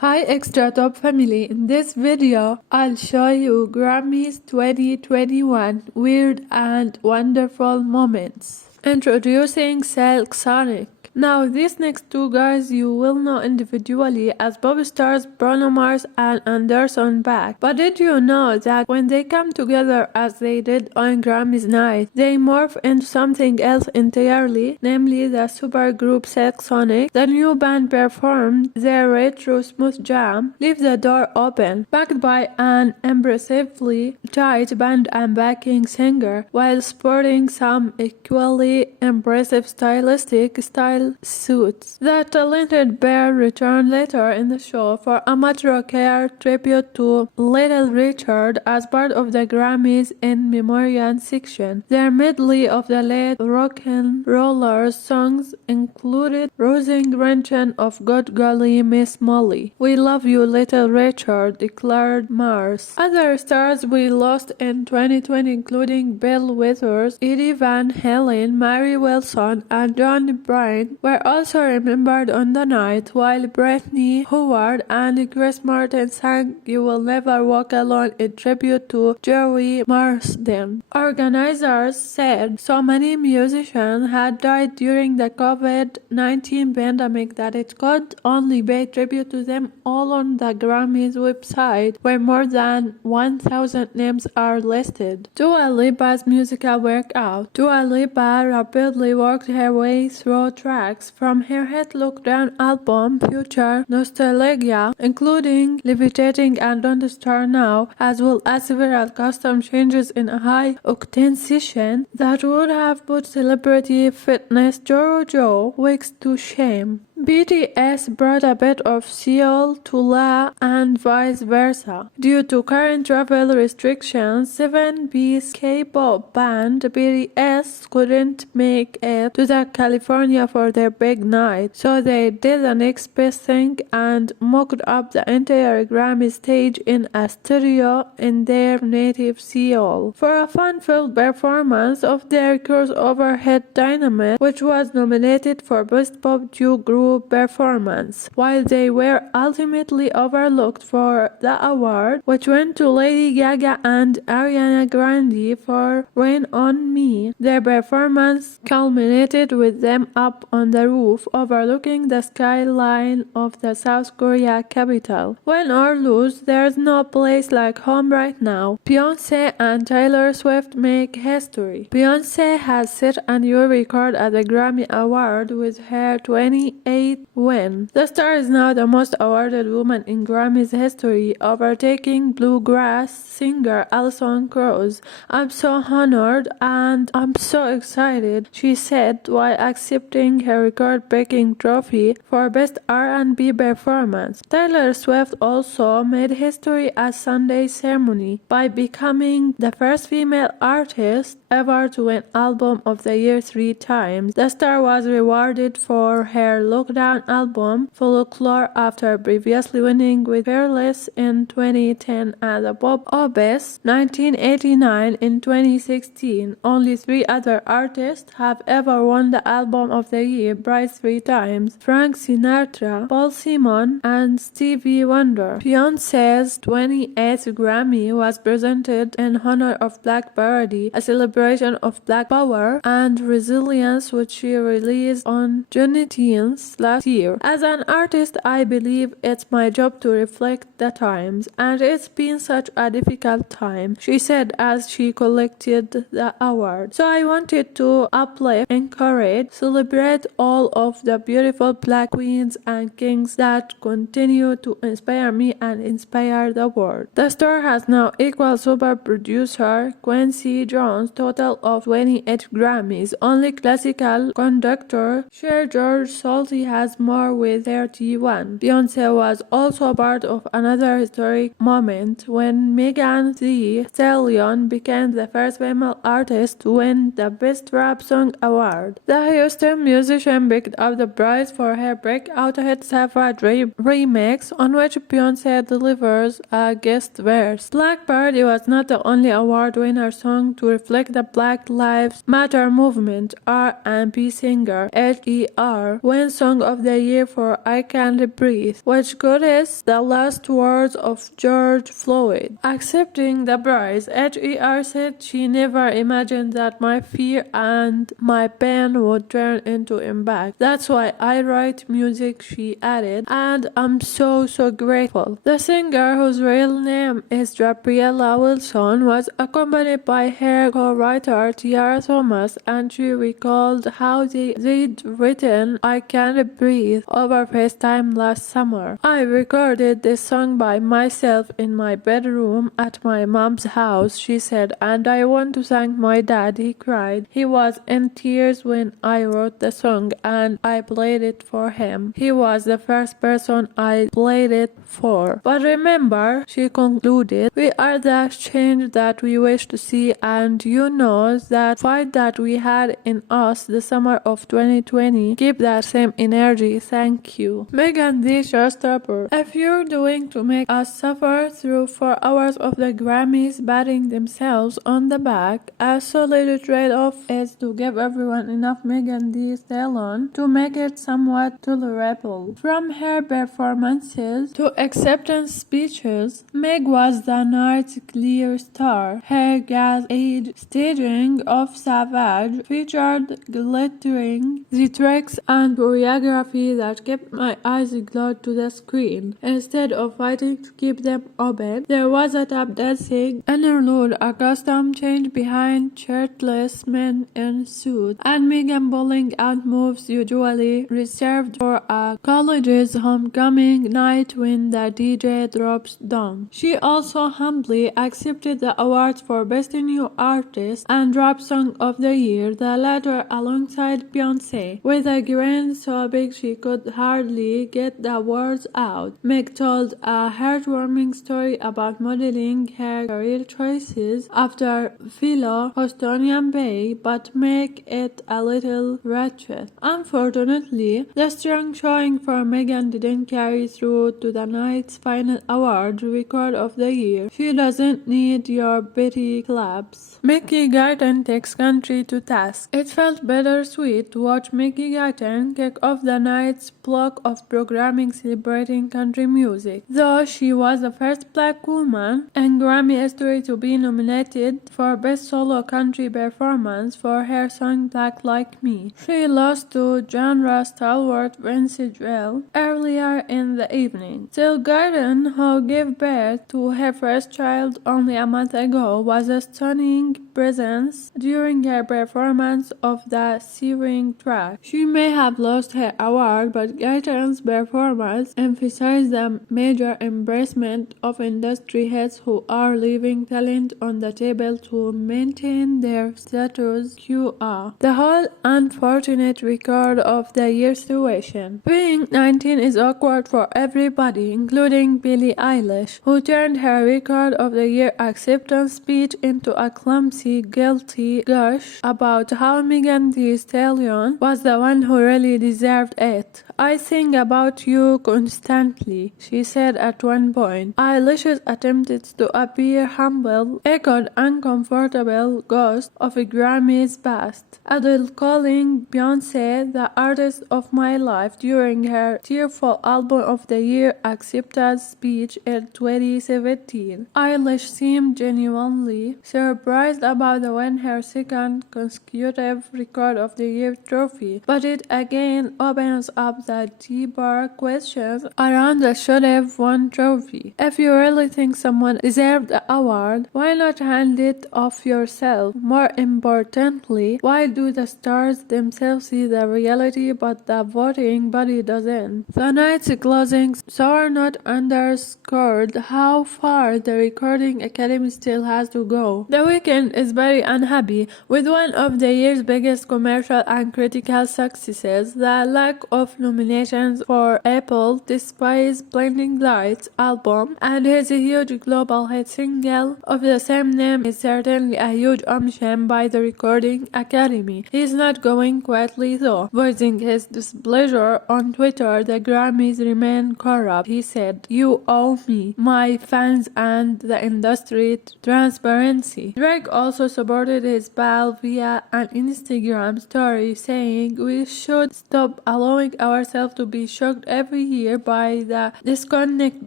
Hi ExtraTop family, in this video I'll show you Grammys 2021 Weird and Wonderful Moments. Introducing Silk Sonic. Now these next two guys you will know individually as pop stars Bruno Mars and Anderson .Paak. But did you know that when they come together as they did on Grammys night, they morph into something else entirely, namely the supergroup Silk Sonic? The new band performed their retro smooth jam, Leave the Door Open, backed by an impressively tight band and backing singer, while sporting some equally impressive stylistic style suits. The talented pair returned later in the show for a much rockier tribute to Little Richard as part of the Grammys in Memoriam section. Their medley of the late rock and rollers songs included Rousing Renton of God Golly Miss Molly. We love you Little Richard, declared Mars. Other stars we lost in 2020 including Bill Withers, Eddie Van Halen, Mary Wilson, and John Bryan were also remembered on the night, while Brittany Howard and Chris Martin sang You Will Never Walk Alone in tribute to Joey Marsden. Organizers said so many musicians had died during the COVID-19 pandemic that it could only pay tribute to them all on the Grammys website, where more than 1,000 names are listed. Dua Lipa's musical workout. Dua Lipa rapidly worked her way through tracks from her hit Lockdown album Future Nostalgia, including Levitating and Don't Start Now, as well as several custom changes in a high-octane session that would have put celebrity fitness Joe Wicks to shame. BTS brought a bit of Seoul to La and vice versa. Due to current travel restrictions, 7-piece K-pop band BTS couldn't make it to California for their big night, so they did the next best thing and mocked up the entire Grammy stage in a studio in their native Seoul for a fun-filled performance of their crossover hit Dynamite, which was nominated for Best Pop Duo Group performance, while they were ultimately overlooked for the award, which went to Lady Gaga and Ariana Grande for Rain on Me. Their performance culminated with them up on the roof overlooking the skyline of the South Korea capital. Win or lose, there's no place like home right now. Beyoncé and Taylor Swift make history. Beyoncé has set a new record at the Grammy Award with her 28th win. The star is now the most awarded woman in Grammys history, overtaking bluegrass singer Alison Krauss. I'm so honored and I'm so excited, she said while accepting her record-breaking trophy for Best R&B Performance. Taylor Swift also made history at Sunday's ceremony by becoming the first female artist ever to win Album of the Year 3 times. The star was rewarded for her Lockdown album Folklore after previously winning with Fearless in 2010 and the Pop Obis 1989 in 2016. Only 3 other artists have ever won the Album of the Year prize 3 times: Frank Sinatra, Paul Simon, and Stevie Wonder. Beyoncé's 28th Grammy was presented in honor of Black Parody, a celebration of Black power and resilience, which she released on Juneteenth last year. As an artist, I believe it's my job to reflect the times, and it's been such a difficult time, she said as she collected the award. So I wanted to uplift, encourage, celebrate all of the beautiful Black queens and kings that continue to inspire me and inspire the world. The star has now equal super producer Quincy Jones' total of 28 Grammys. Only classical conductor Cher George Solti has more with 31. Beyoncé was also part of another historic moment when Megan Thee Stallion became the first female artist to win the Best Rap Song award. The Houston musician picked up the prize for her breakout hit Savage remix, on which Beyoncé delivers a guest verse. Black Party was not the only award winner song to reflect the the Black Lives Matter movement, R&B singer H.E.R. won Song of the Year for I Can't Breathe, which quotes the last words of George Floyd. Accepting the prize, H.E.R. said she never imagined that my fear and my pain would turn into impact. That's why I write music, she added, and I'm so grateful. The singer, whose real name is Gabriella Wilson, was accompanied by her co-writer Tiara Thomas, and she recalled how they'd written I Can't Breathe over FaceTime last summer. I recorded this song by myself in my bedroom at my mom's house, she said, and I want to thank my dad, he cried. He was in tears when I wrote the song and I played it for him. He was the first person I played it for. But remember, she concluded, we are the change that we wish to see, and you know that fight that we had in us the summer of 2020. Keep that same energy. Thank you. Megan Thee Showstopper. If you're doing to make us suffer through 4 hours of the Grammys patting themselves on the back, a solid trade-off is to give everyone enough Megan Thee Stallion to make it somewhat tolerable. From her performances to acceptance speeches, Meg was the night's clear star. Her gas-age staging of Savage featured glittering tricks and choreography that kept my eyes glued to the screen. Instead of fighting to keep them open, there was a tap dancing interlude, a costume change behind shirtless men in suits, and Megan pulling out moves usually reserved for a college's homecoming night when the DJ drops down. She also humbly accepted the awards for Best New Artist and Rap Song of the Year, the latter alongside Beyoncé. With a grin so big she could hardly get the words out, Meg told a heartwarming story about modeling her career choices after fellow Houstonian Bay, but make it a little ratchet. Unfortunately, the strong showing for Megan didn't carry through to the night's final award, Record of the Year. She doesn't need your bitty claps. Mickey Guyton takes country to task. It felt bittersweet to watch Mickey Guyton kick off the night's block of programming celebrating country music, though she was the first black woman in Grammy history to be nominated for Best Solo Country Performance for her song Black Like Me. She lost to genre stalwart Vince Gill earlier in the evening. Still, Guyton, who gave birth to her first child only a month ago, was a stunning presence during her performance of the Searing track. She may have lost her award, but Guyton's performance emphasized the major embracement of industry heads who are leaving talent on the table to maintain their status quo. The whole unfortunate record of the year situation. Being 19 is awkward for everybody, including Billie Eilish, who turned her record of the year acceptance speech into a clumsy, guilty gush about how Megan Thee Stallion was the one who really deserved it. I think about you constantly, she said at one point. Eilish's attempted to appear humble echoed uncomfortable ghosts of a Grammys past. Adele calling Beyoncé the artist of my life during her tearful album of the year acceptance speech in 2017. Eilish seemed genuinely surprised about the win, her second consecutive record of the year trophy, but it again opens up the deeper questions around the should have won trophy. If you really think someone deserved the award, why not hand it off yourself? More importantly, why do the stars themselves see the reality but the voting body doesn't? The night's closing sour note underscored how far the Recording Academy still has to go. The Weeknd is very unhappy with one of the year's biggest commercial and critical successes, the lack of nominations for Apple despite Blinding Lights album, and his huge global hit single of the same name is certainly a huge omission by the Recording Academy. He's not going quietly though, voicing his displeasure on Twitter. The Grammys remain corrupt, he said. You owe me, my fans, and the industry transparency. Drake also supported his pal via an Instagram story saying, "We should stop allowing ourselves to be shocked every year by the disconnect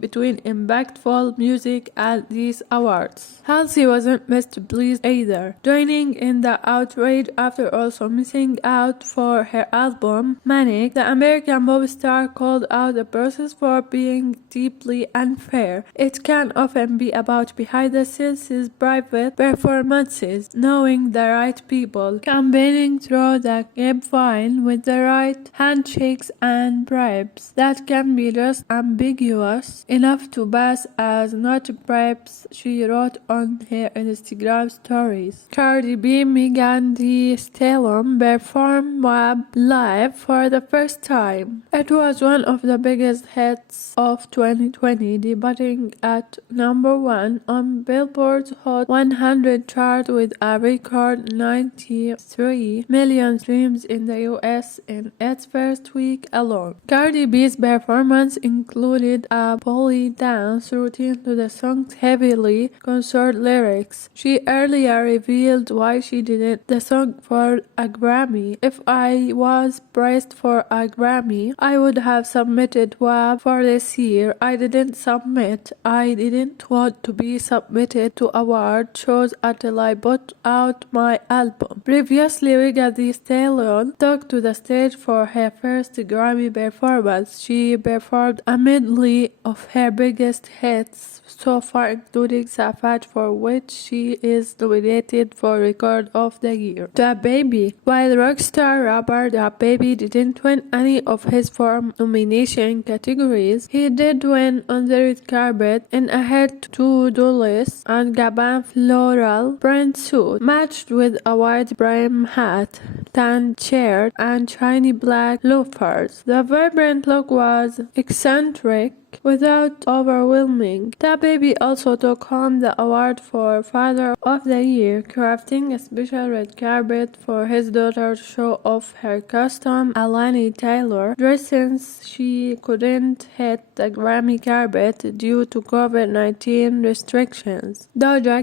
between impactful music and these awards." Halsey wasn't displeased either, joining in the outrage after also missing out for her album Manic. The American pop star called out the process for being deeply unfair. "It can often be about behind the scenes private performances, knowing the right people, campaigning through the grapevine with the right handshakes and bribes that can be just ambiguous enough to pass as not bribes," she wrote on her Instagram stories. Cardi B, Megan Thee Stallion performed WAP live for the first time. It was one of the biggest hits of 2020, debuting at number 1 on Billboard's Hot 100 chart with a record 93 million streams in the US in its first week alone. Cardi B's performance included a poly dance routine to the song's heavily concert lyrics. She earlier revealed why she did the song for a Grammy. "If I was praised for a Grammy, I would have submitted WAP for this year. I didn't submit. I didn't want to be submitted to award shows until I put out my album." Previously, Megan Thee Stallion took to the stage for her first Grammy performance. She performed a medley of her biggest hits so far, including Safat, for which she is nominated for Record of the Year. DaBaby. While rockstar rapper DaBaby didn't win any of his 4 nomination categories, he did win on the red carpet in a head-to-toe and Gabbana floral print suit, matched with a white brim hat, tan shirt, and shiny black loafers. The vibrant look was eccentric without overwhelming. DaBaby also took home the award for Father of the Year, crafting a special red carpet for his daughter to show off her custom Alani Taylor dress since she couldn't hit the Grammy carpet due to COVID-19 restrictions. Doja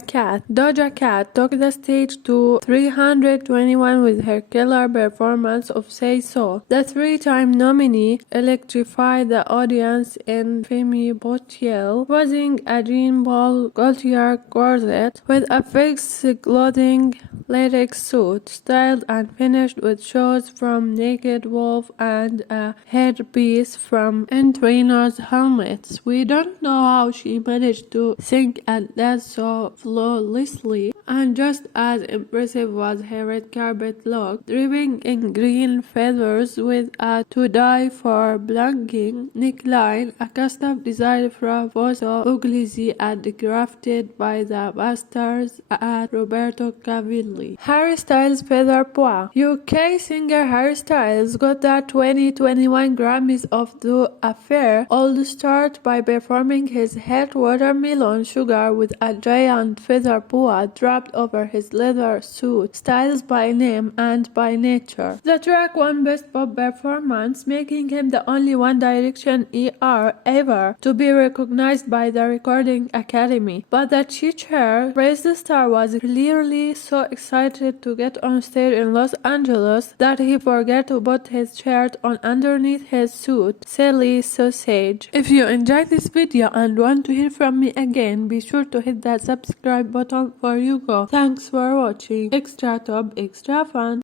Cat took the stage to 321 with her killer performance of Say So. The 3-time nominee electrified the audience in Femi Botiel, wearing a Jean Paul Gaultier corset with a fixed clothing latex suit, styled and finished with shows from Naked Wolf and a headpiece from Entrino's helmets. We don't know how she managed to sing and dance so flawlessly, and just as impressive was her red carpet look, dripping in green feathers with a "to die for" blanking neckline, a custom designed from Voso Puglisi and crafted by the masters at Roberto Cavalli. Harry Styles' Feather Boa. UK singer Harry Styles got the 2021 Grammys of the Affair All Start by performing his hit Watermelon Sugar with a giant feather boa draped over his leather suit. Styles by name and by nature. The track won Best Pop Performance, making him the only One Direction ER ever to be recognized by the Recording Academy. But the teacher praised the star was clearly so excited to get on stage in Los Angeles that he forgot to put his shirt on underneath his suit. Silly sausage. If you enjoyed this video and want to hear from me again, be sure to hit that subscribe button for you go. Thanks for watching. Extra Top, extra fun.